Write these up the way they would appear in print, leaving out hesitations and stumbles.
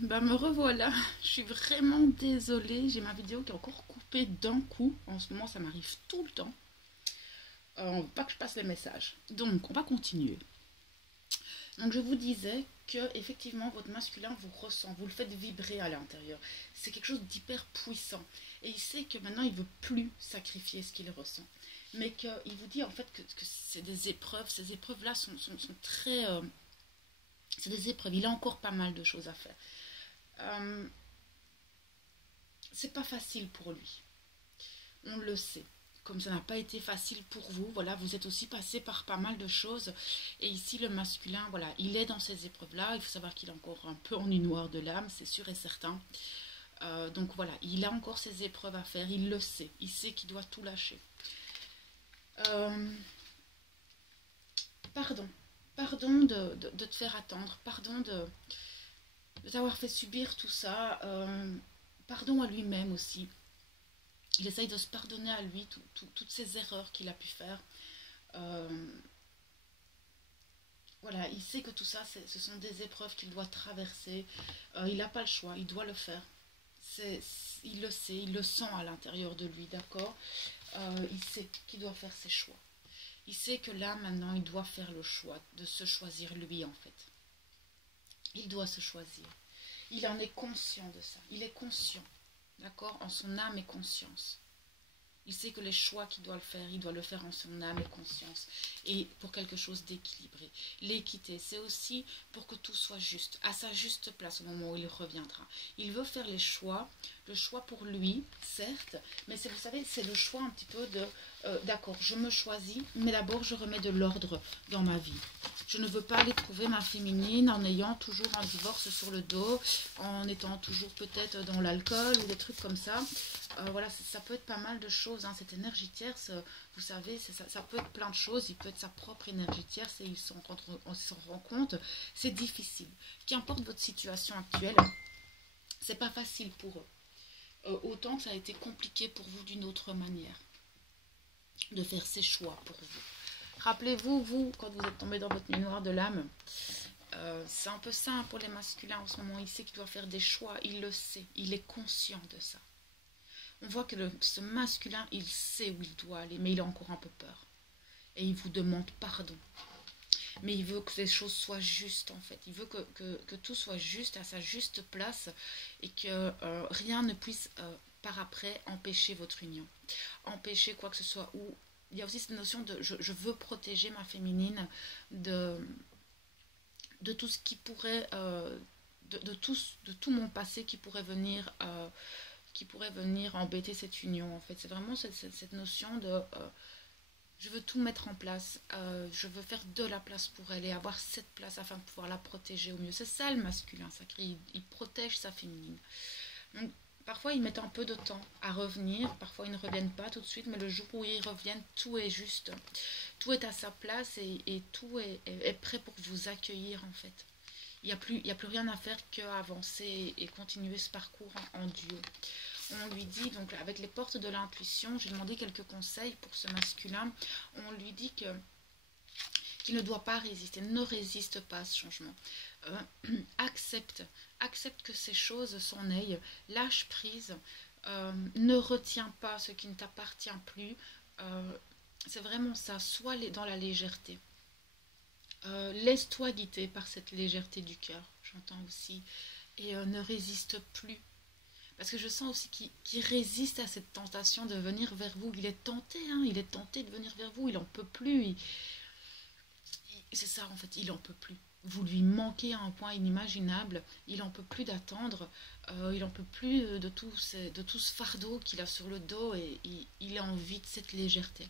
bah me revoilà. Je suis vraiment désolée. J'ai ma vidéo qui est encore coupée d'un coup. En ce moment, ça m'arrive tout le temps. On veut pas que je passe les messages. Donc, on va continuer. Donc, je vous disais que effectivement, votre masculin vous ressent. Vous le faites vibrer à l'intérieur. C'est quelque chose d'hyper puissant. Et il sait que maintenant, il veut plus sacrifier ce qu'il ressent. Mais qu'il vous dit en fait que c'est des épreuves. Ces épreuves-là sont très... c'est des épreuves. Il a encore pas mal de choses à faire. Euh, c'est pas facile pour lui. On le sait. Comme ça n'a pas été facile pour vous, voilà, vous êtes aussi passé par pas mal de choses. Et ici, le masculin, voilà, il est dans ces épreuves-là. Il faut savoir qu'il est encore un peu en nuit noire de l'âme, c'est sûr et certain. Donc voilà, il a encore ses épreuves à faire, il le sait. Il sait qu'il doit tout lâcher. Pardon. Pardon de te faire attendre. Pardon de t'avoir fait subir tout ça. Pardon à lui-même aussi. Il essaye de se pardonner à lui toutes ces erreurs qu'il a pu faire. Voilà, il sait que tout ça, ce sont des épreuves qu'il doit traverser. Il n'a pas le choix, il doit le faire. Il le sait, il le sent à l'intérieur de lui, d'accord. Il sait qu'il doit faire ses choix. Il sait que là, maintenant, il doit faire le choix de se choisir lui, en fait. Il doit se choisir. Il en est conscient de ça. Il est conscient, d'accord, en son âme et conscience. Il sait que les choix qu'il doit le faire, il doit le faire en son âme et conscience. Et pour quelque chose d'équilibré. L'équité, c'est aussi pour que tout soit juste, à sa juste place au moment où il reviendra. Il veut faire le choix pour lui, certes, mais vous savez, c'est le choix un petit peu de, d'accord, je me choisis, mais d'abord je remets de l'ordre dans ma vie. Je ne veux pas aller trouver ma féminine en ayant toujours un divorce sur le dos, en étant toujours peut-être dans l'alcool ou des trucs comme ça. Voilà, ça peut être pas mal de choses, hein. Cette énergie tierce, vous savez, ça peut être plein de choses. Il peut être sa propre énergie tierce et on s'en rend compte. C'est difficile. Qu'importe votre situation actuelle, c'est pas facile pour eux. Autant que ça a été compliqué pour vous d'une autre manière de faire ses choix pour vous. Rappelez-vous, vous, quand vous êtes tombé dans votre nuit noire de l'âme, c'est un peu ça, hein, pour les masculins en ce moment. Il sait qu'il doit faire des choix, il le sait, il est conscient de ça. On voit que ce masculin, il sait où il doit aller, mais il a encore un peu peur. Et il vous demande pardon. Mais il veut que les choses soient justes, en fait. Il veut que tout soit juste, à sa juste place, et que rien ne puisse, par après, empêcher votre union. Empêcher quoi que ce soit. Ou il y a aussi cette notion de je veux protéger ma féminine de tout ce qui pourrait... de tout mon passé qui pourrait venir... embêter cette union, en fait. C'est vraiment cette notion de je veux tout mettre en place, je veux faire de la place pour elle et avoir cette place afin de pouvoir la protéger au mieux. C'est ça le masculin sacré, il protège sa féminine. Donc parfois ils mettent un peu de temps à revenir, parfois ils ne reviennent pas tout de suite, mais le jour où ils reviennent, tout est juste, tout est à sa place et tout est prêt pour vous accueillir, en fait. Il n'y a plus rien à faire qu'avancer et continuer ce parcours en duo. On lui dit, donc avec les portes de l'intuition, j'ai demandé quelques conseils pour ce masculin. On lui dit qu'il ne doit pas résister, ne résiste pas à ce changement. Accepte que ces choses s'en aillent, lâche prise, ne retiens pas ce qui ne t'appartient plus. C'est vraiment ça, sois dans la légèreté. Laisse-toi guider par cette légèreté du cœur, j'entends aussi, et ne résiste plus. Parce que je sens aussi qu'il résiste à cette tentation de venir vers vous. Il est tenté, hein, il est tenté de venir vers vous, il n'en peut plus. C'est ça, en fait, il n'en peut plus. Vous lui manquez à un point inimaginable, il n'en peut plus d'attendre, il n'en peut plus de tout ce fardeau qu'il a sur le dos, et il a envie de cette légèreté.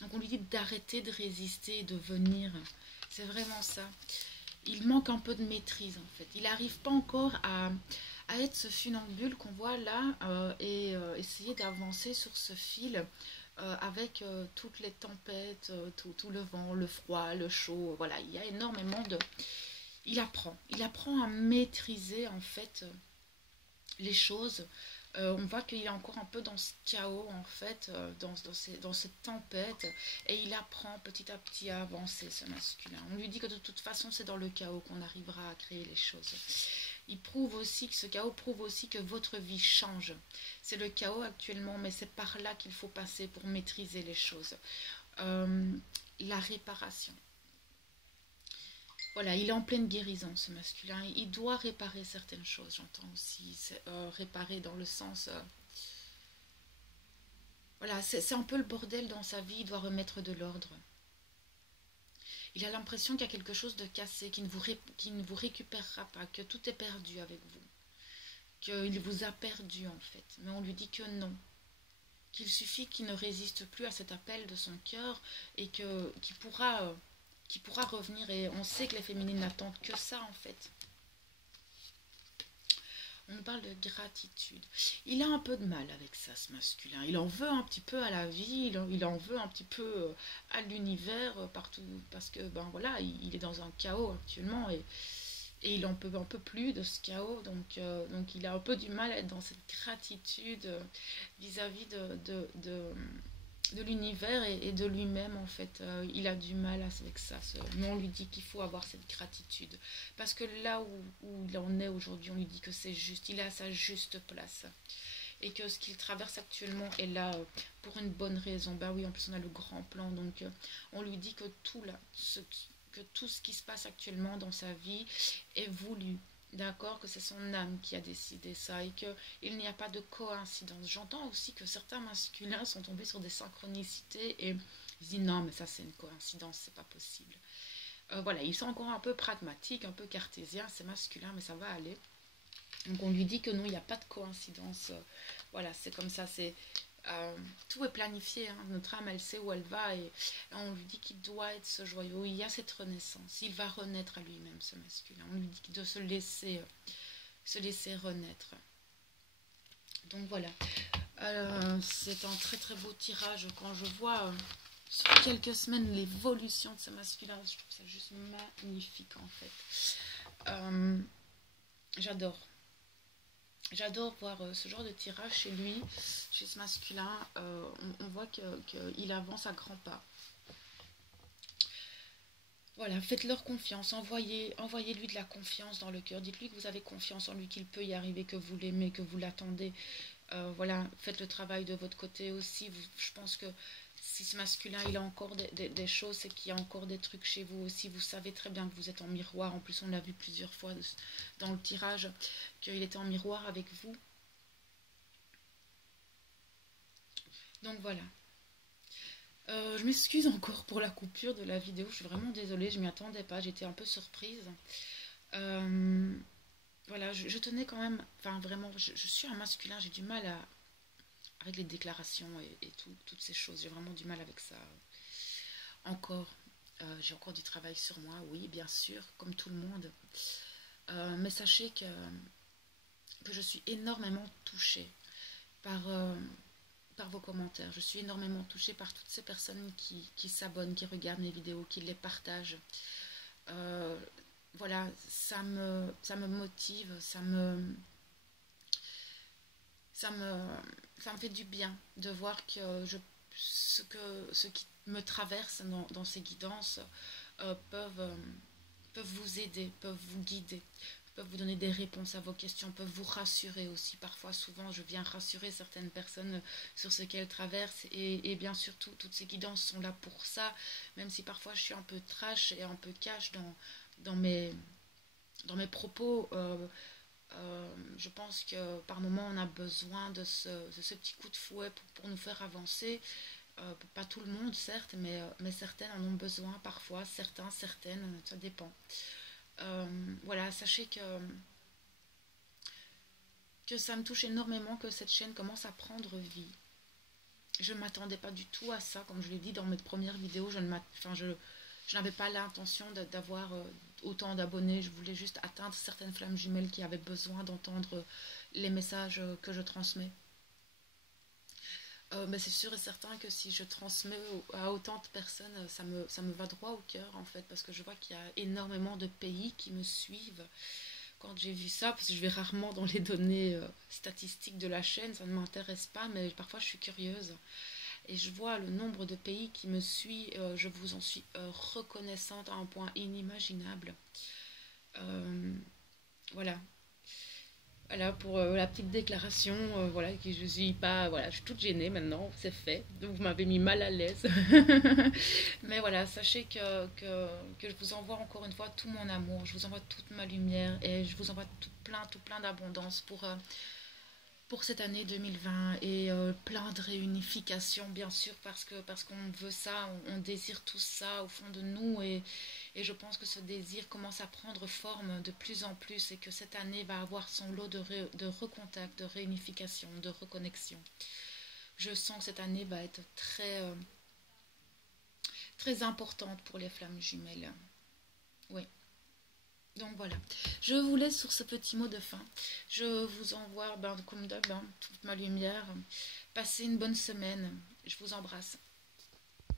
Donc on lui dit d'arrêter de résister et de venir. C'est vraiment ça. Il manque un peu de maîtrise, en fait. Il n'arrive pas encore à être ce funambule qu'on voit là, et essayer d'avancer sur ce fil avec toutes les tempêtes, tout le vent, le froid, le chaud. Voilà, il y a énormément de... Il apprend à maîtriser, en fait, les choses. On voit qu'il est encore un peu dans ce chaos, en fait, dans cette tempête, et il apprend petit à petit à avancer, ce masculin. On lui dit que de toute façon, c'est dans le chaos qu'on arrivera à créer les choses. Il prouve aussi que ce chaos prouve aussi que votre vie change. C'est le chaos actuellement, mais c'est par là qu'il faut passer pour maîtriser les choses. La réparation. Voilà, il est en pleine guérison, ce masculin. Il doit réparer certaines choses, j'entends aussi. Réparer dans le sens... voilà, c'est un peu le bordel dans sa vie, il doit remettre de l'ordre. Il a l'impression qu'il y a quelque chose de cassé, qui ne vous récupérera pas, que tout est perdu avec vous. Qu'il vous a perdu en fait. Mais on lui dit que non. Qu'il suffit qu'il ne résiste plus à cet appel de son cœur et qu'il pourra revenir. Et on sait que les féminines n'attendent que ça en fait. On nous parle de gratitude. Il a un peu de mal avec ça, ce masculin. Il en veut un petit peu à la vie, il en veut un petit peu à l'univers, partout, parce que, ben voilà, il est dans un chaos actuellement, et il en peut un peu plus de ce chaos, donc il a un peu du mal à être dans cette gratitude vis-à-vis de l'univers et de lui-même en fait. Il a du mal avec ça, mais on lui dit qu'il faut avoir cette gratitude parce que là où il en est aujourd'hui, on lui dit que c'est juste, il est à sa juste place et que ce qu'il traverse actuellement est là pour une bonne raison. Bah oui, en plus on a le grand plan, donc on lui dit que tout ce qui se passe actuellement dans sa vie est voulu. D'accord, que c'est son âme qui a décidé ça et qu'il n'y a pas de coïncidence. J'entends aussi que certains masculins sont tombés sur des synchronicités et ils disent non, mais ça c'est une coïncidence, c'est pas possible. Voilà, ils sont encore un peu pragmatiques, un peu cartésiens, c'est masculin, mais ça va aller. Donc on lui dit que non, il n'y a pas de coïncidence. Voilà, c'est comme ça, tout est planifié, hein. Notre âme, elle sait où elle va et on lui dit qu'il doit être ce joyau. Il y a cette renaissance. Il va renaître à lui-même, ce masculin. On lui dit de se laisser renaître. Donc voilà. C'est un très très beau tirage. Quand je vois sur quelques semaines l'évolution de ce masculin, je trouve ça juste magnifique en fait. J'adore. J'adore voir ce genre de tirage chez lui, chez ce masculin. On voit qu'il avance à grands pas. Voilà, faites-leur confiance, envoyez-lui de la confiance dans le cœur. Dites-lui que vous avez confiance en lui, qu'il peut y arriver, que vous l'aimez, que vous l'attendez. Voilà, faites le travail de votre côté aussi. Je pense que si ce masculin, il a encore des choses, c'est qu'il y a encore des trucs chez vous aussi. Vous savez très bien que vous êtes en miroir. En plus, on l'a vu plusieurs fois dans le tirage, qu'il était en miroir avec vous. Donc voilà. Je m'excuse encore pour la coupure de la vidéo. Je suis vraiment désolée, je m'y attendais pas. J'étais un peu surprise. Voilà, je tenais quand même... Enfin, vraiment, je suis un masculin. J'ai du mal avec les déclarations et toutes ces choses. J'ai vraiment du mal avec ça. Encore, j'ai encore du travail sur moi, oui, bien sûr, comme tout le monde. Mais sachez que je suis énormément touchée par vos commentaires. Je suis énormément touchée par toutes ces personnes qui s'abonnent, qui regardent mes vidéos, qui les partagent. Voilà, ça me motive, ça me fait du bien de voir que ce qui me traverse dans ces guidances peuvent vous aider, peuvent vous guider, peuvent vous donner des réponses à vos questions, peuvent vous rassurer aussi. Parfois, souvent, je viens rassurer certaines personnes sur ce qu'elles traversent et bien surtout, toutes ces guidances sont là pour ça, même si parfois je suis un peu trash et un peu cash dans mes propos. Je pense que par moment on a besoin de ce petit coup de fouet pour nous faire avancer. Pas tout le monde certes, mais certaines en ont besoin parfois, certaines, ça dépend. Voilà, sachez que ça me touche énormément que cette chaîne commence à prendre vie. Je ne m'attendais pas du tout à ça, comme je l'ai dit dans mes premières vidéos, je n'avais pas l'intention d'avoir autant d'abonnés. Je voulais juste atteindre certaines flammes jumelles qui avaient besoin d'entendre les messages que je transmets. Mais c'est sûr et certain que si je transmets à autant de personnes, ça me va droit au cœur en fait, parce que je vois qu'il y a énormément de pays qui me suivent. Quand j'ai vu ça, parce que je vais rarement dans les données statistiques de la chaîne, ça ne m'intéresse pas, mais parfois je suis curieuse. Et je vois le nombre de pays qui me suit, je vous en suis reconnaissante à un point inimaginable. Voilà. Voilà pour la petite déclaration, voilà, que je suis pas, voilà, je suis toute gênée maintenant, c'est fait, donc vous m'avez mis mal à l'aise. Mais voilà, sachez que je vous envoie encore une fois tout mon amour, je vous envoie toute ma lumière et je vous envoie tout plein d'abondance pour cette année 2020 et plein de réunification bien sûr parce qu'on veut ça, on désire tout ça au fond de nous et je pense que ce désir commence à prendre forme de plus en plus et que cette année va avoir son lot de recontact, de réunification, de reconnexion. Je sens que cette année va être très importante pour les flammes jumelles. Oui. Donc voilà, je vous laisse sur ce petit mot de fin. Je vous envoie, comme d'hab, toute ma lumière. Passez une bonne semaine. Je vous embrasse.